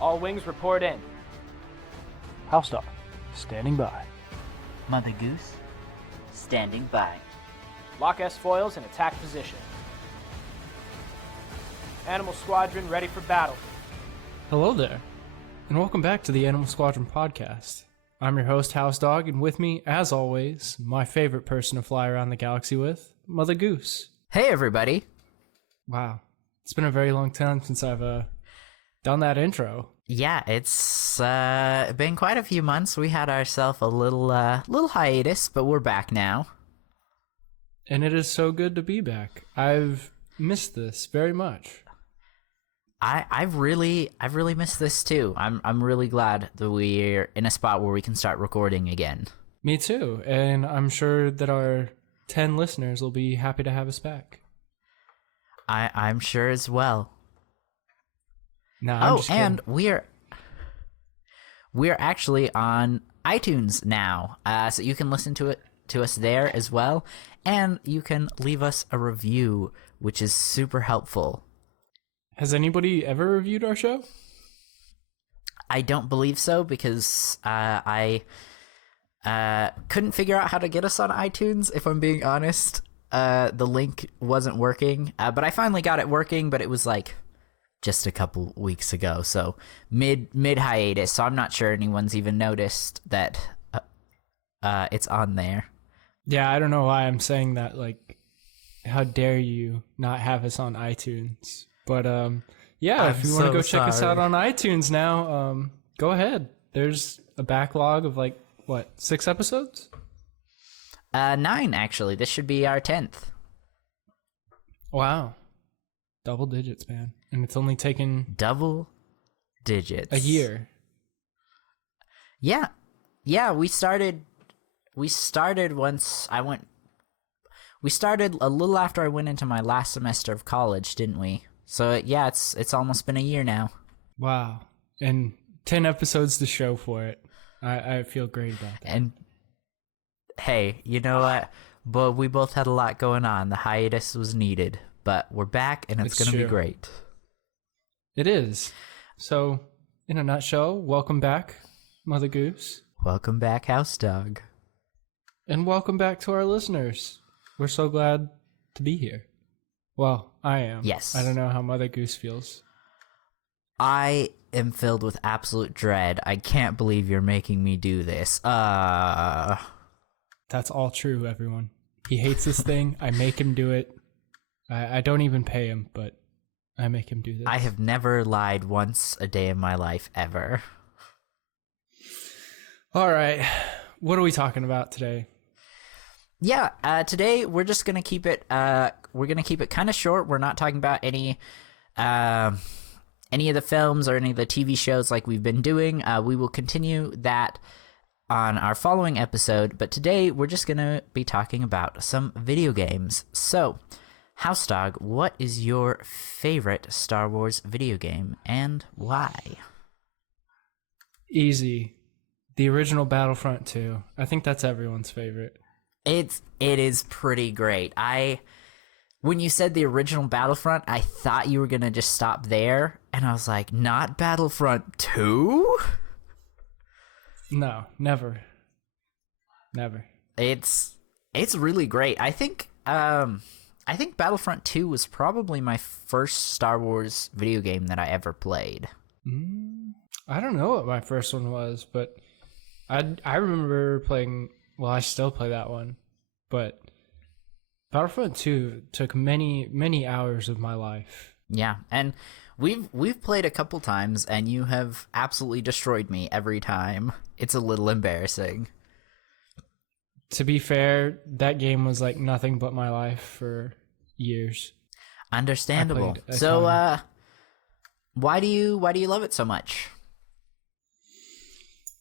All wings report in. HouseDog, standing by. Mother Goose, standing by. Lock S-foils in attack position. Animal Squadron ready for battle. Hello there, and welcome back to the Animal Squadron podcast. I'm your host, HouseDog, and with me, as always, my favorite person to fly around the galaxy with, Mother Goose. Hey, everybody. Wow, it's been a very long time since I've done that intro. Yeah, it's been quite a few months. We had ourselves a little hiatus, but we're back now. And it is so good to be back. I've missed this very much. I've really missed this too. I'm really glad that we're in a spot where we can start recording again. Me too, and I'm sure that our 10 listeners will be happy to have us back. I'm sure as well. No, I'm just kidding. And we're actually on iTunes now, so you can listen to us there as well, and you can leave us a review, which is super helpful. Has anybody ever reviewed our show? I don't believe so, because I couldn't figure out how to get us on iTunes, if I'm being honest. The link wasn't working, but I finally got it working, but it was like just a couple weeks ago, so mid hiatus, so I'm not sure anyone's even noticed that it's on there. Yeah, I don't know why I'm saying that, like, how dare you not have us on iTunes. But yeah, if you want to go check us out on iTunes now, go ahead. There's a backlog of like, what, 6 episodes? 9, actually. This should be our 10th. Wow. Double digits, man. And it's only taken double digits. A year. Yeah. Yeah, we started once I went. We started a little after I went into my last semester of college, didn't we? So yeah, it's almost been a year now. Wow. And 10 episodes to show for it. I feel great about that. And hey, you know what? But we both had a lot going on. The hiatus was needed. But we're back, and it's going to be great. It is. So, in a nutshell, welcome back, Mother Goose. Welcome back, HouseDog. And welcome back to our listeners. We're so glad to be here. Well, I am. Yes. I don't know how Mother Goose feels. I am filled with absolute dread. I can't believe you're making me do this. That's all true, everyone. He hates this thing. I make him do it. I don't even pay him, but I make him do this. I have never lied once a day in my life, ever. All right. What are we talking about today? Yeah, today we're just going to keep it, kind of short. We're not talking about any of the films or any of the TV shows like we've been doing. We will continue that on our following episode, but today we're just going to be talking about some video games. So, HouseDog, what is your favorite Star Wars video game, and why? Easy. The original Battlefront 2. I think that's everyone's favorite. It is pretty great. When you said the original Battlefront, I thought you were going to just stop there, and I was like, not Battlefront 2? No, never. Never. It's really great. I think Battlefront 2 was probably my first Star Wars video game that I ever played. I don't know what my first one was, but I remember playing, well, I still play that one, but Battlefront 2 took many, many hours of my life. Yeah, and we've played a couple times, and you have absolutely destroyed me every time. It's a little embarrassing. To be fair, that game was like nothing but my life for years. Understandable. So, why do you love it so much?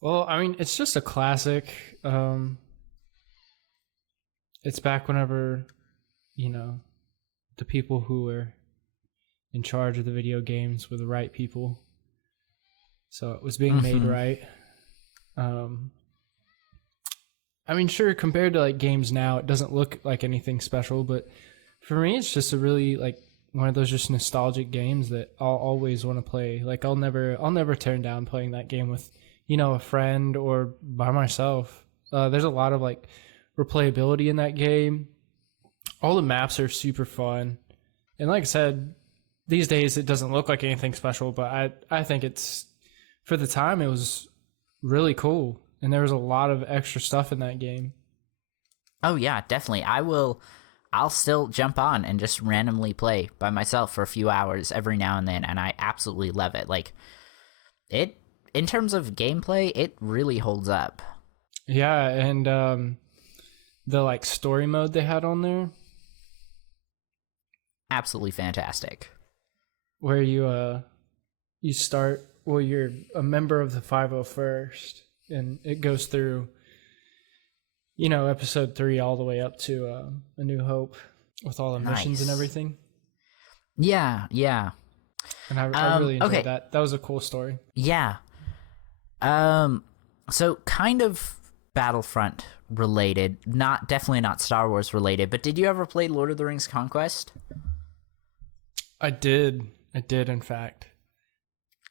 Well, I mean, it's just a classic. It's back whenever, the people who were in charge of the video games were the right people. So it was being made right. I mean, sure, compared to like games now, it doesn't look like anything special, but for me, it's just a really like one of those just nostalgic games that I'll always want to play. Like I'll never turn down playing that game with, a friend or by myself. There's a lot of like replayability in that game. All the maps are super fun. And like I said, these days it doesn't look like anything special, but I think it's, for the time, it was really cool. And there was a lot of extra stuff in that game. Oh yeah, definitely. I'll still jump on and just randomly play by myself for a few hours every now and then, and I absolutely love it. Like, in terms of gameplay, it really holds up. Yeah, and the like story mode they had on there, absolutely fantastic. Where you start, well, you're a member of the 501st, and it goes through, episode 3 all the way up to A New Hope with all the missions and everything. Yeah. And I really enjoyed that. That was a cool story. Yeah. So kind of Battlefront related, definitely not Star Wars related, but did you ever play Lord of the Rings Conquest? I did, in fact.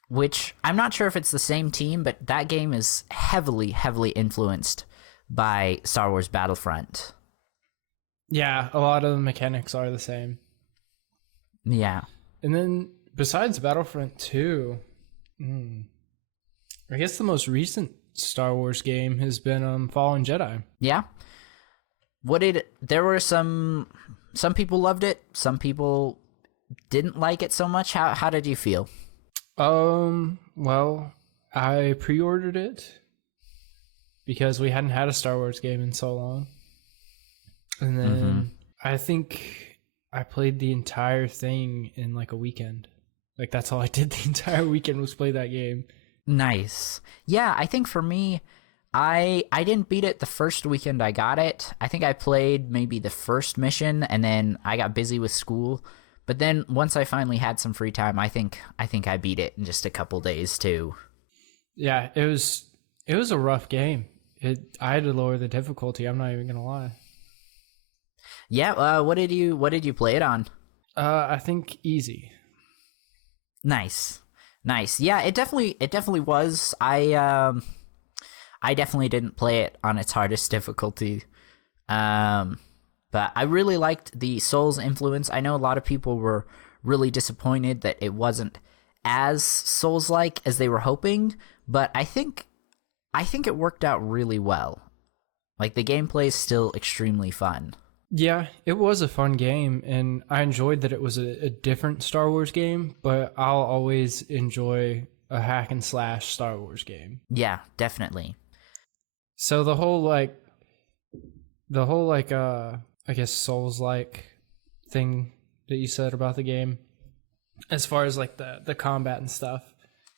Which, I'm not sure if it's the same team, but that game is heavily, heavily influenced by Star Wars Battlefront. Yeah, a lot of the mechanics are the same. Yeah. And then, besides Battlefront 2, I guess the most Star Wars game has been Fallen Jedi. Yeah. There were some people loved it, some people didn't like it so much. How did you feel? Well, I pre-ordered it because we hadn't had a Star Wars game in so long. And then I think I played the entire thing in like a weekend. Like that's all I did the entire weekend was play that game. Nice. Yeah, I think for me, I didn't beat it the first weekend I got it. I think I played maybe the first mission and then I got busy with school. But then once I finally had some free time, I think I beat it in just a couple days too. Yeah, it was a rough game. I had to lower the difficulty. I'm not even gonna lie. Yeah. What did you play it on? I think easy. Nice. Yeah, it definitely was. I definitely didn't play it on its hardest difficulty. But I really liked the Souls influence. I know a lot of people were really disappointed that it wasn't as Souls-like as they were hoping, but I think it worked out really well. Like, the gameplay is still extremely fun. Yeah, it was a fun game, and I enjoyed that it was a different Star Wars game, but I'll always enjoy a hack and slash Star Wars game. Yeah, definitely. So the whole I guess Souls-like thing that you said about the game, as far as like the combat and stuff,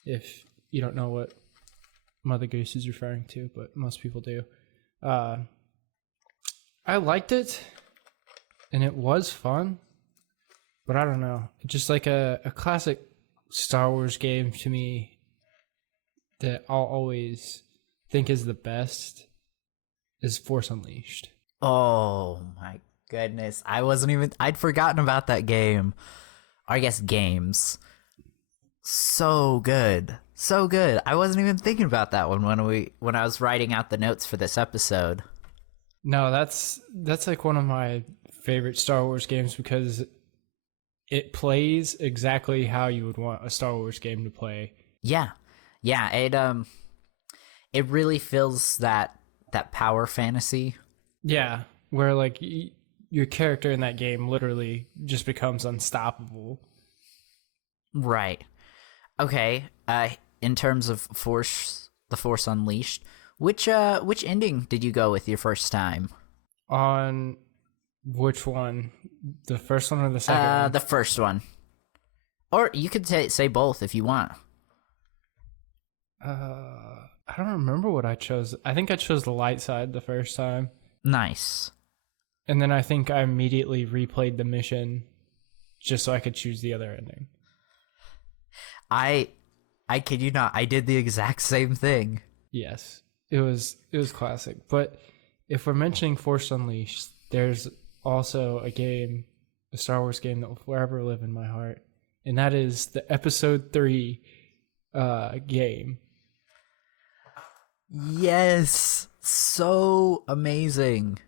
if you don't know what Mother Goose is referring to, but most people do. I liked it, and it was fun, but I don't know. Just like a classic Star Wars game to me that I'll always think is the best is Force Unleashed. Oh my goodness. I'd forgotten about that game. Or I guess games. So good. So good. I wasn't even thinking about that one when I was writing out the notes for this episode. No, that's like one of my favorite Star Wars games because it plays exactly how you would want a Star Wars game to play. Yeah. Yeah, it really fills that power fantasy. Yeah, where like your character in that game literally just becomes unstoppable. Right. Okay. In terms of the Force Unleashed, which ending did you go with your first time? On which one? The first one or the second one? The first one. Or you could say both if you want. I don't remember what I chose. I think I chose the light side the first time. Nice. And then I think I immediately replayed the mission just so I could choose the other ending. I kid you not, I did the exact same thing. Yes. It was classic. But if we're mentioning Force Unleashed, there's also a game a Star Wars game that will forever live in my heart, and that is the Episode 3 game. Yes, so amazing.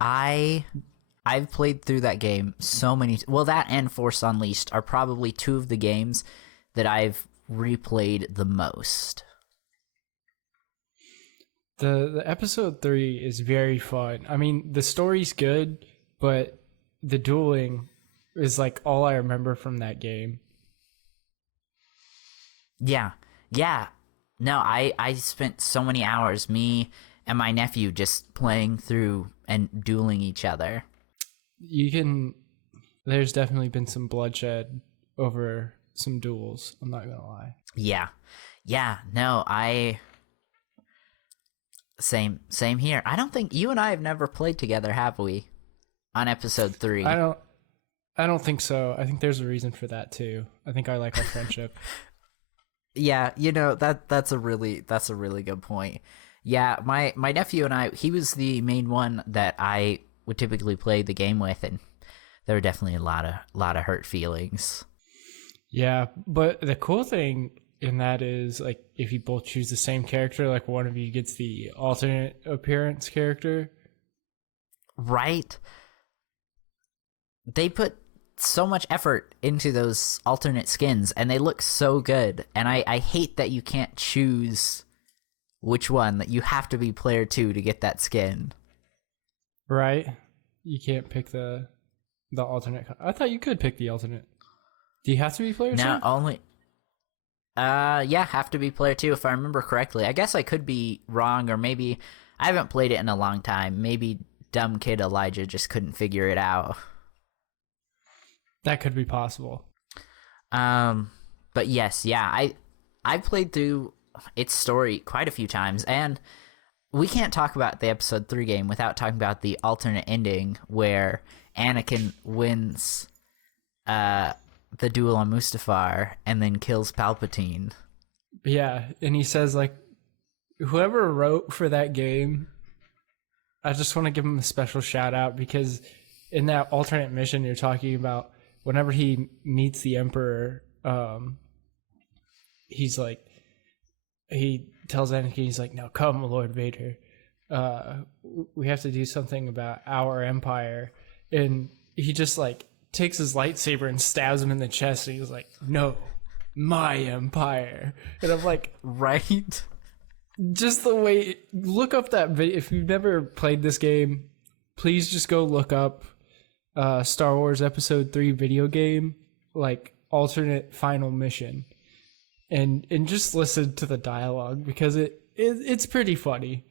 I've played through that game so many. Well, that and Force Unleashed are probably two of the games that I've replayed the most. The Episode 3 is very fun. I mean, the story's good, but the dueling is like all I remember from that game. Yeah. No, I spent so many hours, me and my nephew, just playing through and dueling each other. There's definitely been some bloodshed over some duels, I'm not gonna lie. Yeah, no, Same here. I don't think you and I have never played together, have we? On Episode 3. I don't think so. I think there's a reason for that too. I think I like our friendship. Yeah, that's a really good point. Yeah, my nephew and I, he was the main one that I would typically play the game with, and there were definitely a lot of hurt feelings. Yeah, but the cool thing in that is, like, if you both choose the same character, like one of you gets the alternate appearance character. Right? They put so much effort into those alternate skins, and they look so good. And I hate that you can't choose which one, that you have to be player 2 to get that skin. Right? You can't pick the alternate. I thought you could pick the alternate. Do you have to be player 2? No, only... yeah, have to be player 2 if I remember correctly. I guess I could be wrong, or maybe I haven't played it in a long time. Maybe dumb kid Elijah just couldn't figure it out. That could be possible. But yes, yeah, I played through its story quite a few times, and we can't talk about the Episode 3 game without talking about the alternate ending where Anakin wins the duel on Mustafar and then kills Palpatine. Yeah, and he says, like, whoever wrote for that game, I just want to give him a special shout out, because in that alternate mission you're talking about, whenever he meets the Emperor, he's like, he tells Anakin, he's like, "Now come, Lord Vader. We have to do something about our empire." And he just, like, takes his lightsaber and stabs him in the chest, and he's like, "No, my empire." And I'm like, right? Just the way, look up that video. If you've never played this game, please just go look up Star Wars Episode 3 video game, like, alternate final mission, and just listen to the dialogue, because it's pretty funny.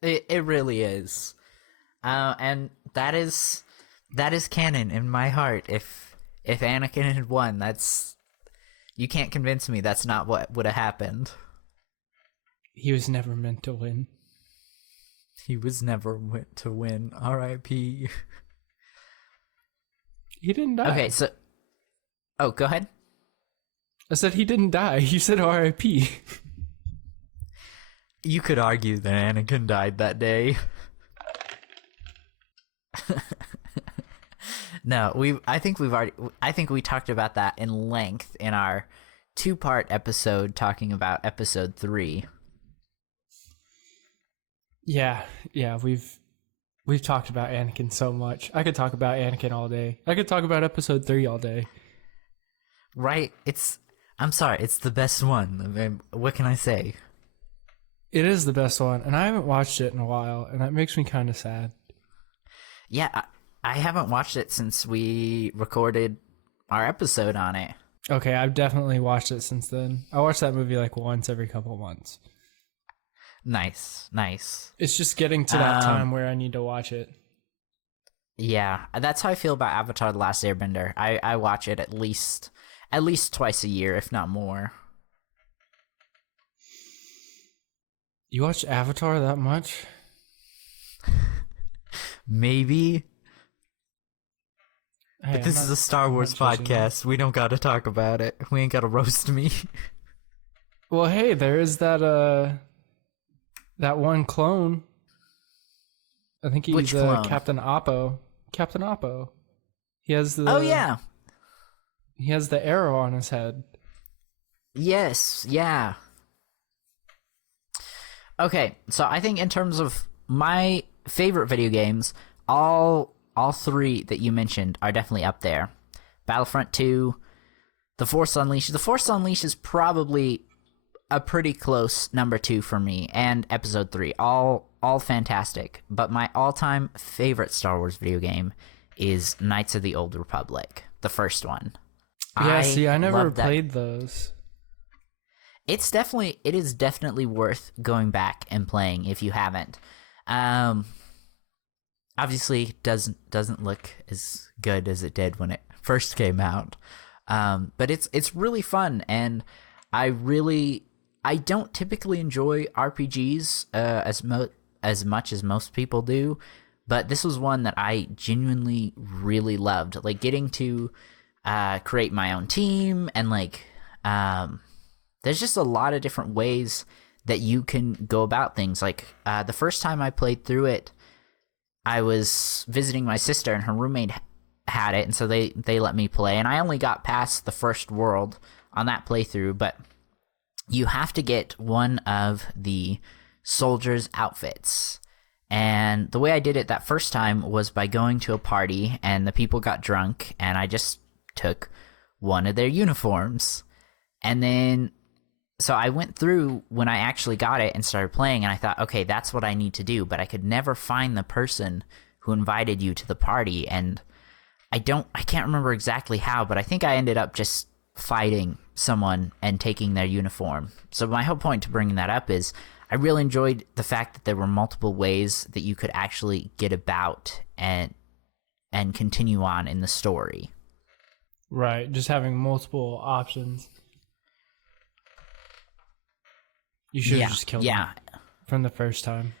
It really is. And that is canon in my heart. If Anakin had won, that's, you can't convince me that's not what would have happened. He was never meant to win. He was never meant to win. R.I.P. He didn't die. Okay, so... Oh, go ahead. I said he didn't die. You said R.I.P. You could argue that Anakin died that day. No, I think we talked about that in length in our 2-part episode talking about Episode 3. Yeah, we've talked about Anakin so much. I could talk about Anakin all day. I could talk about Episode 3 all day. Right? I'm sorry, it's the best one. I mean, what can I say? It is the best one, and I haven't watched it in a while, and that makes me kind of sad. Yeah, I haven't watched it since we recorded our episode on it. Okay, I've definitely watched it since then. I watch that movie like once every couple months. Nice. It's just getting to that time where I need to watch it. Yeah, that's how I feel about Avatar: The Last Airbender. I watch it at least twice a year, if not more. You watch Avatar that much? Maybe. Hey, but this is a Star Wars podcast. We don't gotta talk about it. We ain't gotta roast me. Well, hey, there is that one clone. I think he's Captain Oppo. Captain Oppo. He has the Oh yeah. He has the arrow on his head. Yes, yeah. Okay, so I think in terms of my favorite video games, all three that you mentioned are definitely up there. Battlefront 2, The Force Unleashed. The Force Unleashed is probably a pretty close number 2 for me, and Episode 3. All fantastic. But my all-time favorite Star Wars video game is Knights of the Old Republic, the first one. I never played those. It is definitely worth going back and playing if you haven't. Obviously doesn't look as good as it did when it first came out. But it's really fun, and I don't typically enjoy RPGs as much as most people do, but this was one that I genuinely really loved. Like getting to create my own team, and like there's just a lot of different ways that you can go about things. Like the first time I played through it, I was visiting my sister, and her roommate had it, and so they let me play, and I only got past the first world on that playthrough. But you have to get one of the soldiers' outfits, and the way I did it that first time was by going to a party, and the people got drunk, and I just took one of their uniforms. And then so I went through when I actually got it and started playing, and I thought, okay, that's what I need to do. But I could never find the person who invited you to the party, and I can't remember exactly how, but I think I ended up just fighting someone and taking their uniform. So my whole point to bringing that up is I really enjoyed the fact that there were multiple ways that you could actually get about and continue on in the story. Right, just having multiple options. You should have just killed him from the first time.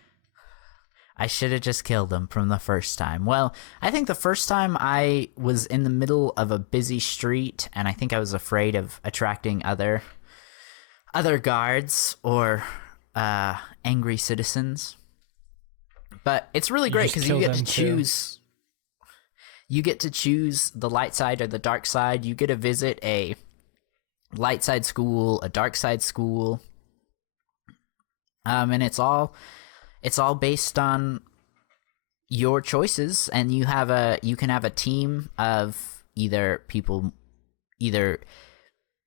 I should have just killed him from the first time. Well, I think the first time I was in the middle of a busy street, and I think I was afraid of attracting other guards or angry citizens. But it's really great because you get to choose. You get to choose the light side or the dark side. You get to visit a light side school, a dark side school. And it's all based on your choices, and you can have a team of either people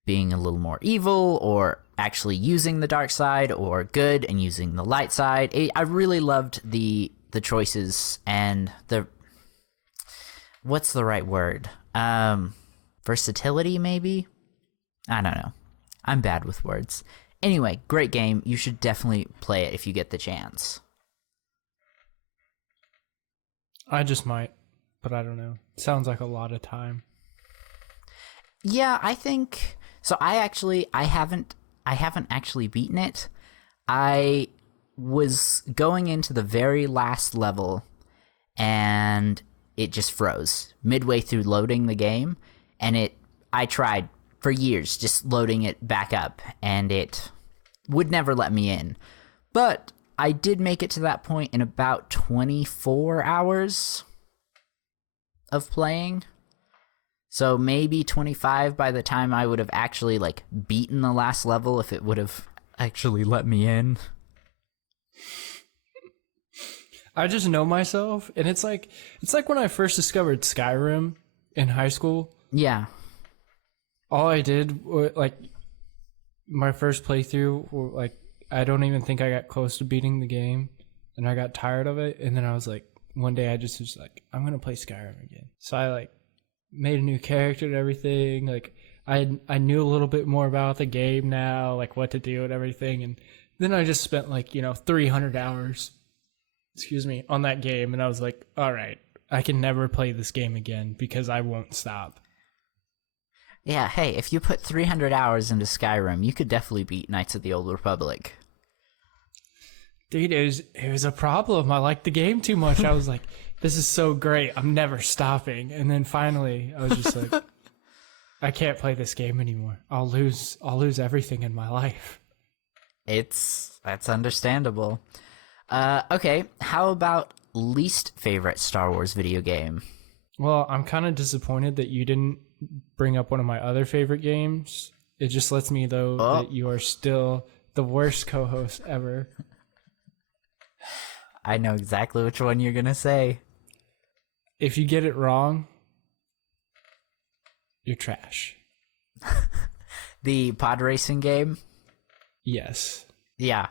being a little more evil, or actually using the dark side, or good and using the light side. I really loved the choices and the, what's the right word? Versatility, maybe? I don't know. I'm bad with words. Anyway, great game. You should definitely play it if you get the chance. I just might, but I don't know. Sounds like a lot of time. Yeah, I think so. I haven't actually beaten it. I was going into the very last level, and it just froze midway through loading the game, and I tried for years just loading it back up, and it would never let me in. But I did make it to that point in about 24 hours of playing. So maybe 25 by the time I would have actually like beaten the last level, if it would have actually let me in. I just know myself, and it's like when I first discovered Skyrim in high school. Yeah. All I did, like, my first playthrough, like, I don't even think I got close to beating the game, and I got tired of it, and then I was like, one day I just was like, I'm going to play Skyrim again. So I, like, made a new character and everything. Like, I knew a little bit more about the game now, like, what to do and everything, and then I just spent, like, 300 hours, on that game, and I was like, all right, I can never play this game again because I won't stop. Yeah, hey, if you put 300 hours into Skyrim, you could definitely beat Knights of the Old Republic. Dude, it was a problem. I liked the game too much. I was like, this is so great. I'm never stopping. And then finally, I was just like, I can't play this game anymore. I'll lose everything in my life. That's understandable. Okay, how about least favorite Star Wars video game? Well, I'm kind of disappointed that you didn't bring up one of my other favorite games. It just lets me know that you are still the worst co-host ever. I know exactly which one you're gonna say. If you get it wrong, you're trash. The pod racing game? Yes. Yeah.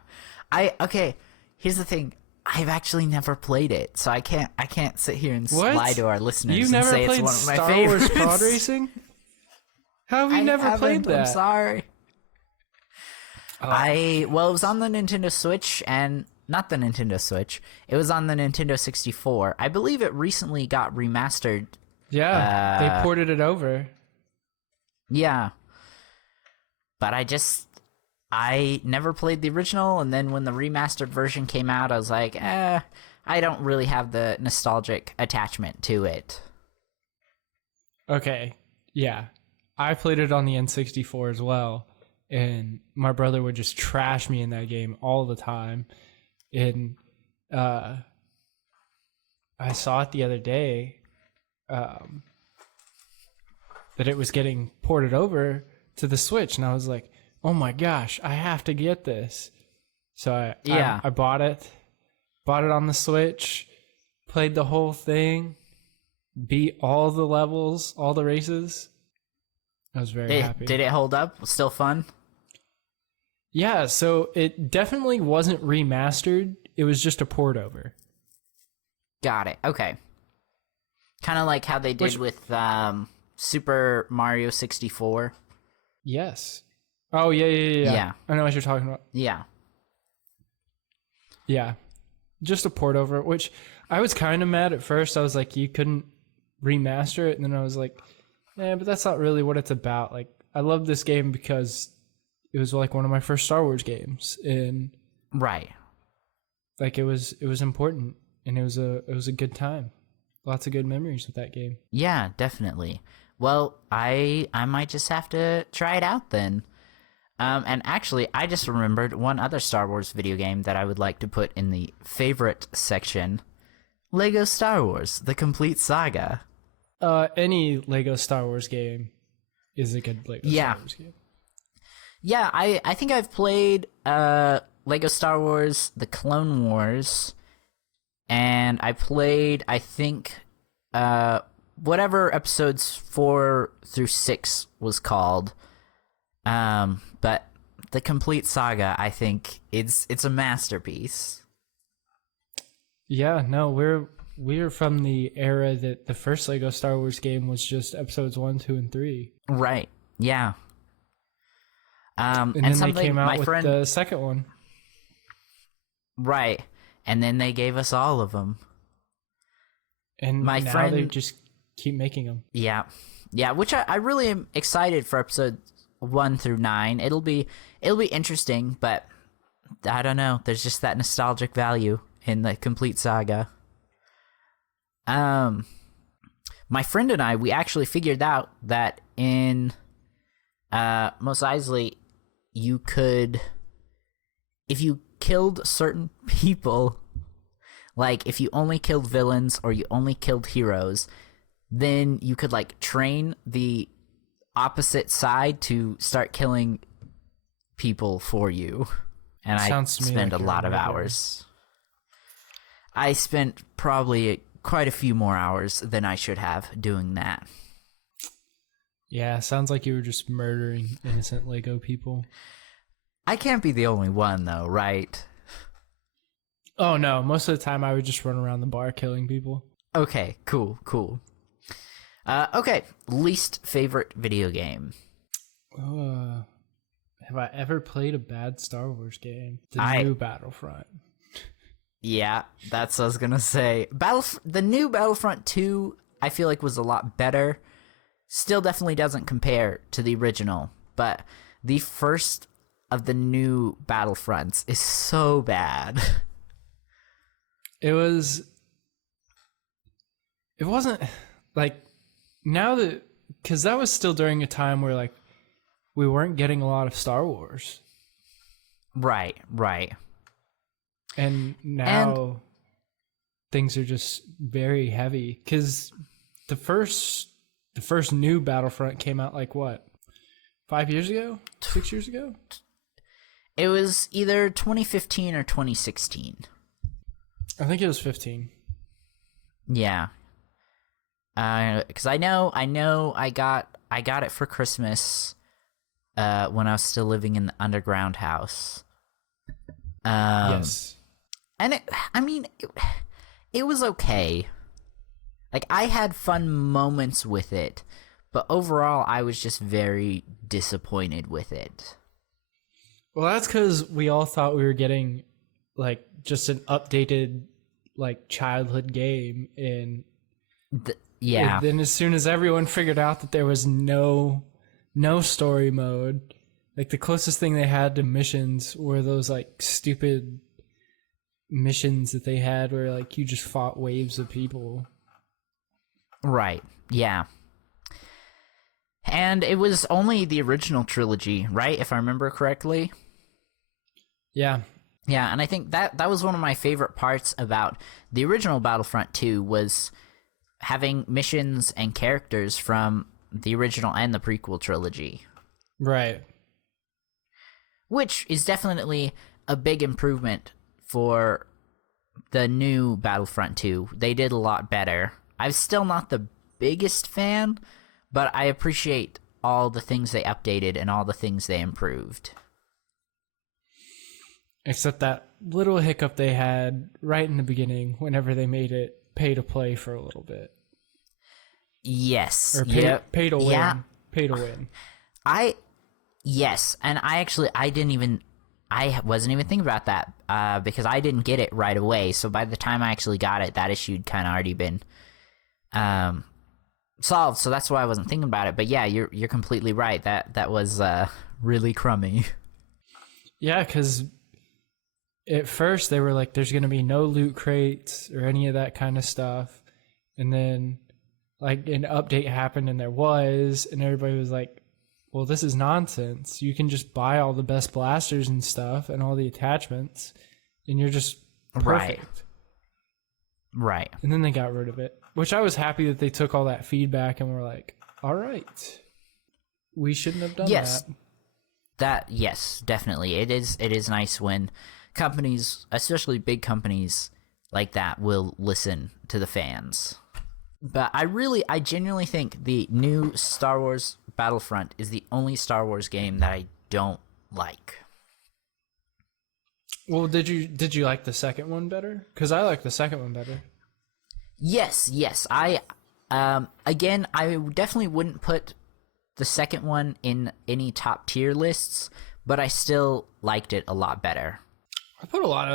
Okay, here's the thing. I've actually never played it, so I can't sit here and lie to our listeners You've and never say played it's one of my Star favorites. Wars pod racing? How have you never played that? I'm sorry. It was on the Nintendo Switch, and not the Nintendo Switch. It was on the Nintendo 64. I believe it recently got remastered. Yeah, they ported it over. Yeah. But I never played the original, and then when the remastered version came out, I was like, I don't really have the nostalgic attachment to it. Okay, yeah. I played it on the N64 as well, and my brother would just trash me in that game all the time. And I saw it the other day that it was getting ported over to the Switch, and I was like, oh my gosh, I have to get this. So I bought it on the Switch, played the whole thing, beat all the levels, all the races. I was very happy. Did it hold up? Still fun? Yeah, so it definitely wasn't remastered. It was just a port over. Got it. Okay. Kind of like how they did with Super Mario 64. Yes. Oh, yeah. Yeah. I know what you're talking about. Yeah. Yeah. Just a port over, which I was kind of mad at first. I was like, you couldn't remaster it. And then I was like, but that's not really what it's about. Like, I love this game because it was like one of my first Star Wars games. And right. Like it was important, and it was a good time. Lots of good memories with that game. Yeah, definitely. Well, I might just have to try it out then. And actually, I just remembered one other Star Wars video game that I would like to put in the favorite section. Lego Star Wars: The Complete Saga. Any Lego Star Wars game is a good Lego Star Wars game. Yeah, I think I've played Lego Star Wars: The Clone Wars, and I played, I think, whatever episodes 4 through 6 was called. But the Complete Saga, I think it's a masterpiece. Yeah, no, we're from the era that the first Lego Star Wars game was just episodes 1, 2, and 3. Right. Yeah. And then they came out with the second one. Right. And then they gave us all of them. And now they just keep making them. Yeah. Yeah, which I really am excited for episode 1 through 9. It'll be interesting, but I don't know. There's just that nostalgic value in the Complete Saga. My friend and I, we actually figured out that in Mos Eisley, you could, if you killed certain people, like if you only killed villains or you only killed heroes, then you could like train the opposite side to start killing people for you. And I spent a lot of hours. I spent probably quite a few more hours than I should have doing that. Yeah, sounds like you were just murdering innocent Lego people. I can't be the only one, though, right? Oh, no. Most of the time, I would just run around the bar killing people. Okay, cool. Okay, least favorite video game. Have I ever played a bad Star Wars game? The new Battlefront. Yeah, that's what I was gonna say. The new Battlefront 2, I feel like was a lot better. Still definitely doesn't compare to the original, but the first of the new Battlefronts is so bad. It wasn't like now that, because that was still during a time where like we weren't getting a lot of Star Wars. Right. And now things are just very heavy because the first new Battlefront came out like what? 5 years ago? 6 years ago? It was either 2015 or 2016. I think it was 15. Yeah. Because I know I got it for Christmas when I was still living in the underground house. Yes. And it was okay. Like, I had fun moments with it, but overall I was just very disappointed with it. Well, that's because we all thought we were getting, like, just an updated, like, childhood game. And yeah. then as soon as everyone figured out that there was no story mode, like, the closest thing they had to missions were those, like, stupid missions that they had where, like, you just fought waves of people. Right, yeah. And it was only the original trilogy, right? If I remember correctly. Yeah. Yeah, and I think that was one of my favorite parts about the original Battlefront 2 was having missions and characters from the original and the prequel trilogy. Right. Which is definitely a big improvement for the new Battlefront 2. They did a lot better. I'm still not the biggest fan, but I appreciate all the things they updated and all the things they improved. Except that little hiccup they had right in the beginning whenever they made it pay to play for a little bit. Yes. Or pay to win. Yeah. Pay to win. Yes, and I wasn't even thinking about that because I didn't get it right away. So by the time I actually got it, that issue had kind of already been solved. So that's why I wasn't thinking about it. But yeah, you're completely right. That was really crummy. Yeah, because at first they were like, there's going to be no loot crates or any of that kind of stuff. And then like an update happened and there was, and everybody was like, well, this is nonsense. You can just buy all the best blasters and stuff and all the attachments and you're just perfect. Right. And then they got rid of it, which I was happy that they took all that feedback and were like, all right, we shouldn't have done that. Yes, definitely. It is nice when companies, especially big companies like that, will listen to the fans. But I genuinely think the new Star Wars Battlefront is the only Star Wars game that I don't like. Well, did you like the second one better? Because I like the second one better. Yes. I definitely wouldn't put the second one in any top tier lists, but I still liked it a lot better. I put a lot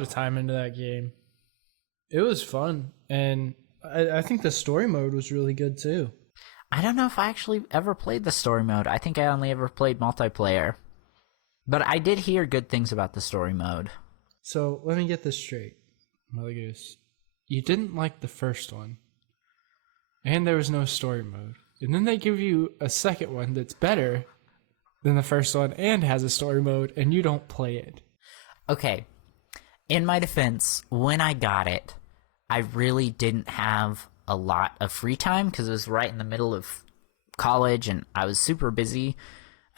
of time into that game. It was fun, and I think the story mode was really good too. I don't know if I actually ever played the story mode. I think I only ever played multiplayer. But I did hear good things about the story mode. So let me get this straight, Mother Goose. You didn't like the first one, and there was no story mode. And then they give you a second one that's better than the first one and has a story mode, and you don't play it. Okay. In my defense, when I got it, I really didn't have a lot of free time because it was right in the middle of college and I was super busy.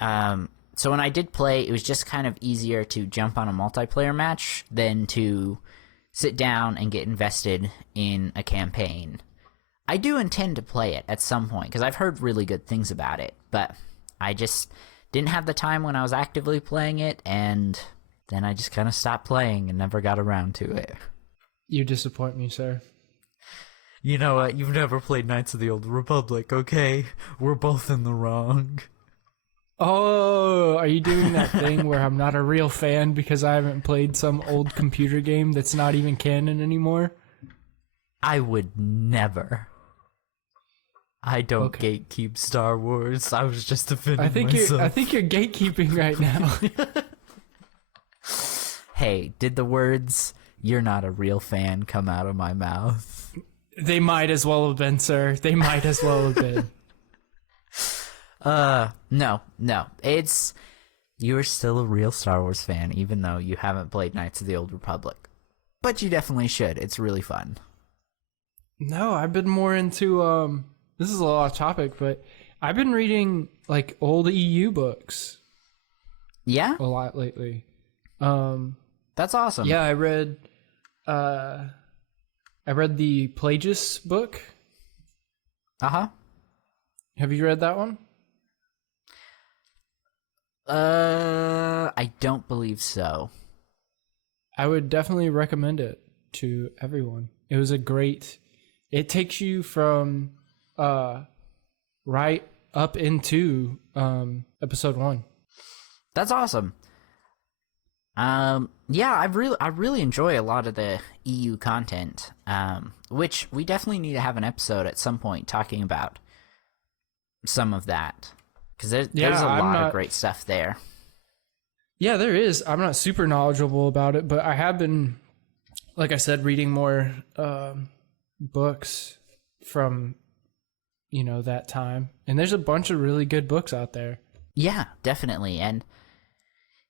So when I did play, it was just kind of easier to jump on a multiplayer match than to sit down and get invested in a campaign. I do intend to play it at some point because I've heard really good things about it, but I just didn't have the time when I was actively playing it, and then I just kind of stopped playing and never got around to it. You disappoint me, sir. You know what? You've never played Knights of the Old Republic, okay? We're both in the wrong. Oh, are you doing that thing where I'm not a real fan because I haven't played some old computer game that's not even canon anymore? I would never. I don't gatekeep Star Wars. I was just defending myself. I think you're gatekeeping right now. Hey, did the words, "You're not a real fan," come out of my mouth? They might as well have been, sir. They might as well have been. No. You're still a real Star Wars fan, even though you haven't played Knights of the Old Republic. But you definitely should. It's really fun. No, I've been more into this is a lot of topic, but I've been reading like old EU books Yeah? a lot lately. That's awesome. Yeah, I read the Plagius book. Uh-huh. Have you read that one? I don't believe so. I would definitely recommend it to everyone. It takes you from right up into episode 1. That's awesome. Yeah, I really enjoy a lot of the EU content, which we definitely need to have an episode at some point talking about some of that, because there's a lot of great stuff there. Yeah, there is. I'm not super knowledgeable about it, but I have been, like I said, reading more books from, that time. And there's a bunch of really good books out there. Yeah, definitely. And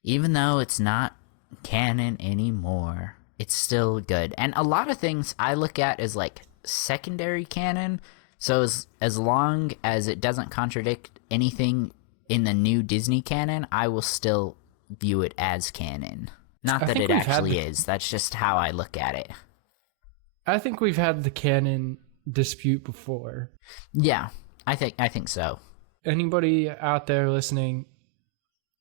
even though it's not canon anymore, it's still good. And a lot of things I look at as like secondary canon. So as long as it doesn't contradict anything in the new Disney canon, I will still view it as canon. Not that it actually is. That's just how I look at it. I think we've had the canon dispute before. Yeah, I think so. Anybody out there listening,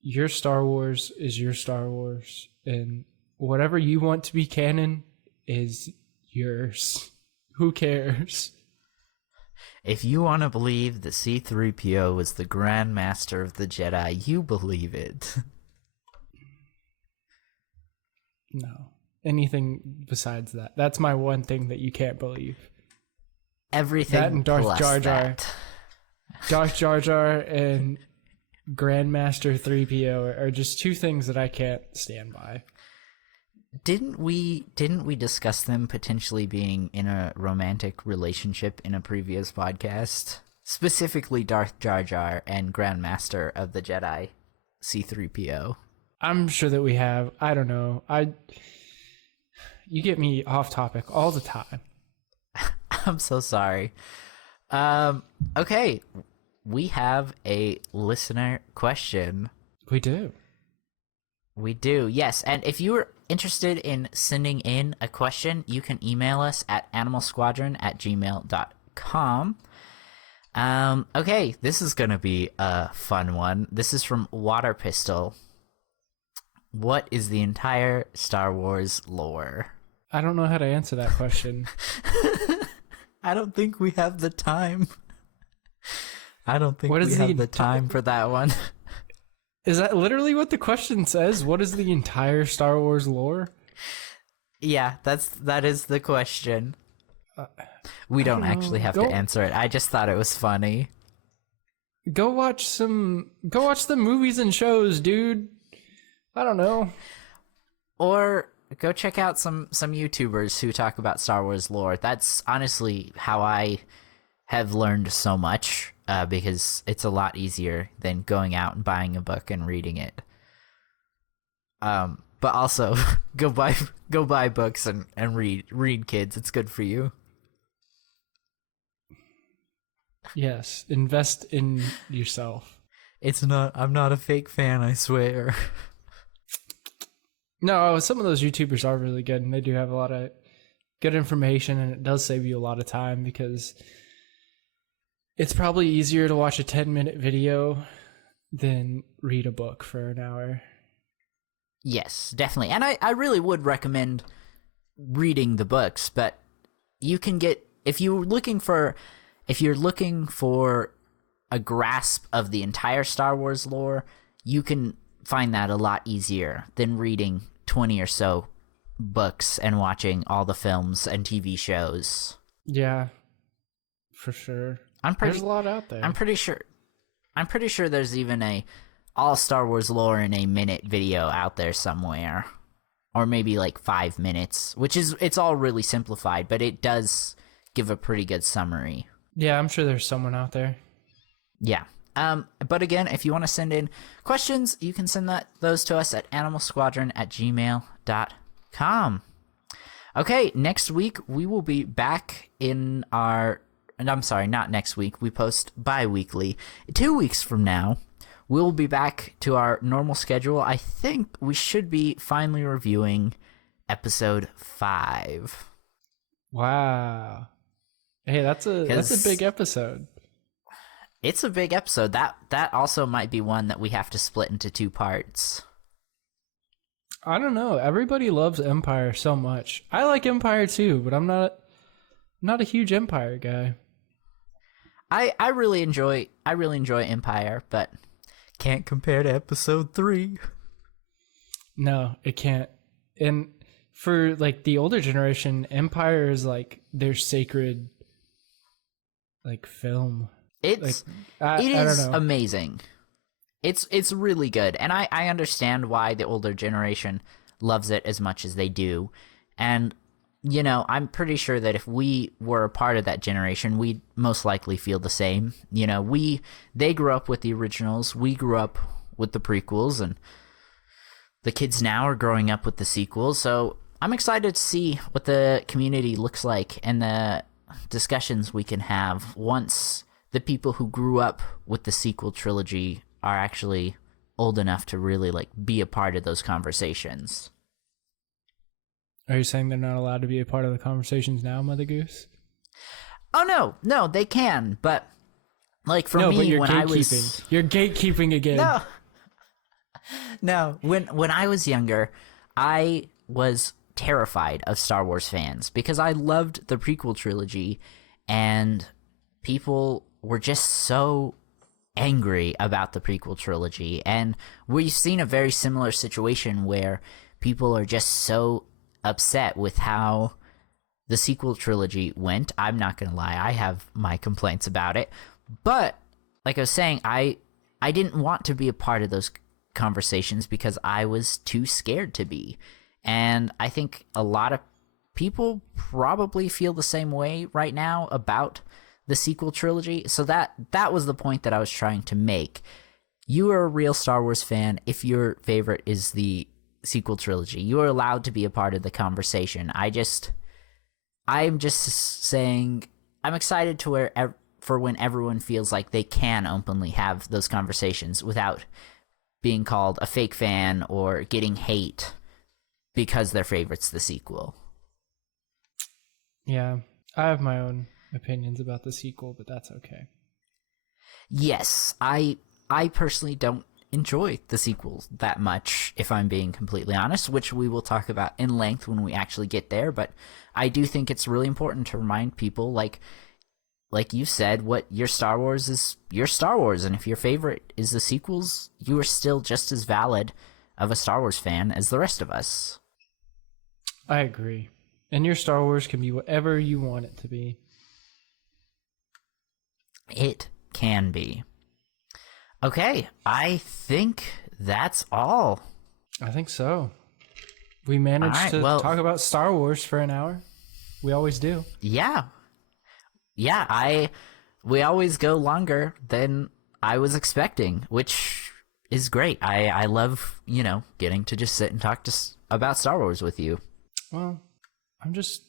your Star Wars is your Star Wars, and whatever you want to be canon is yours. Who cares? If you want to believe that C-3PO was the Grand Master of the Jedi, you believe it. No. Anything besides that. That's my one thing that you can't believe. Everything that and Darth plus Jar Jar. that. Darth Jar Jar and Grandmaster 3PO are just two things that I can't stand by. Didn't we discuss them potentially being in a romantic relationship in a previous podcast? Specifically Darth Jar Jar and Grandmaster of the Jedi, C-3PO. I'm sure that we have. I don't know. You get me off topic all the time. I'm so sorry. Okay, we have a listener question. We do. We do, yes. And if you are interested in sending in a question, you can email us at animalsquadron@gmail.com. Okay, this is going to be a fun one. This is from Water Pistol. What is the entire Star Wars lore? I don't know how to answer that question. I don't think we have the time. I don't think we have the time for that one. Is that literally what the question says? What is the entire Star Wars lore? Yeah, that is the question. We don't actually have to answer it. I just thought it was funny. Go watch the movies and shows, dude. I don't know. Or go check out some YouTubers who talk about Star Wars lore. That's honestly how I have learned so much, because it's a lot easier than going out and buying a book and reading it. But also go buy books and read, kids. It's good for you. Yes, invest in yourself. I'm not a fake fan, I swear. No, some of those YouTubers are really good, and they do have a lot of good information, and it does save you a lot of time, because it's probably easier to watch a 10-minute video than read a book for an hour. Yes, definitely. And I really would recommend reading the books, but you can get, if you're looking for a grasp of the entire Star Wars lore, you can find that a lot easier than reading 20 or so books and watching all the films and TV shows. Yeah, for sure. There's a lot out there. I'm pretty sure there's even a all Star Wars lore in a minute video out there somewhere, or maybe like 5 minutes, it's all really simplified, but it does give a pretty good summary. Yeah, I'm sure there's someone out there. Yeah. But again, if you want to send in questions, you can send those to us at animalsquadron@gmail.com. Okay, next week we will be back in our... And I'm sorry, not next week. We post bi-weekly. 2 weeks from now, we'll be back to our normal schedule. I think we should be finally reviewing episode 5. Wow. Hey, that's a big episode. It's a big episode. That also might be one that we have to split into 2 parts. I don't know. Everybody loves Empire so much. I like Empire too, but I'm not a huge Empire guy. I really enjoy Empire, but can't compare to episode 3. No, it can't. And for like the older generation, Empire is like their sacred like film. It I is don't know. amazing. It's really good, and I understand why the older generation loves it as much as they do. And, you know, I'm pretty sure that if we were a part of that generation, we'd most likely feel the same. You know, they grew up with the originals, we grew up with the prequels, and the kids now are growing up with the sequels. So I'm excited to see what the community looks like and the discussions we can have once the people who grew up with the sequel trilogy are actually old enough to really like be a part of those conversations. Are you saying they're not allowed to be a part of the conversations now, Mother Goose? Oh no, they can, but like for me, but you're when gatekeeping. You're gatekeeping again. No, when I was younger, I was terrified of Star Wars fans because I loved the prequel trilogy, and people were just so angry about the prequel trilogy. And we've seen a very similar situation where people are just so upset with how the sequel trilogy went. I'm not gonna lie, I have my complaints about it, but like I was saying, I didn't want to be a part of those conversations because I was too scared to be. And I think a lot of people probably feel the same way right now about the sequel trilogy. So that was the point that I was trying to make. You are a real Star Wars fan if your favorite is the sequel trilogy. You are allowed to be a part of the conversation. I'm just saying I'm excited to for when everyone feels like they can openly have those conversations without being called a fake fan or getting hate because their favorite's the sequel. Yeah, I have my own opinions about the sequel, but that's okay. Yes, I personally don't enjoy the sequels that much, if I'm being completely honest, which we will talk about in length when we actually get there. But I do think it's really important to remind people, like you said, what your Star Wars is your Star Wars, and if your favorite is the sequels, you are still just as valid of a Star Wars fan as the rest of us. I agree. And your Star Wars can be whatever you want it to be. It can be. Okay, I think that's all. I think so. We managed to talk about Star Wars for an hour. We always do. Yeah. We always go longer than I was expecting, which is great. I love, getting to just sit and talk about Star Wars with you. Well, I'm just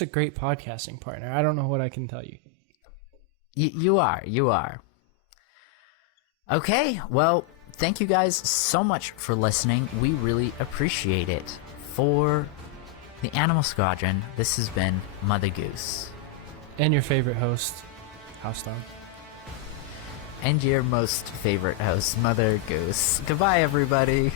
a great podcasting partner. I don't know what I can tell you. You are. Okay, well, thank you guys so much for listening. We really appreciate it. For the Animal Squadron, this has been Mother Goose. And your favorite host, HouseDog. And your most favorite host, Mother Goose. Goodbye, everybody.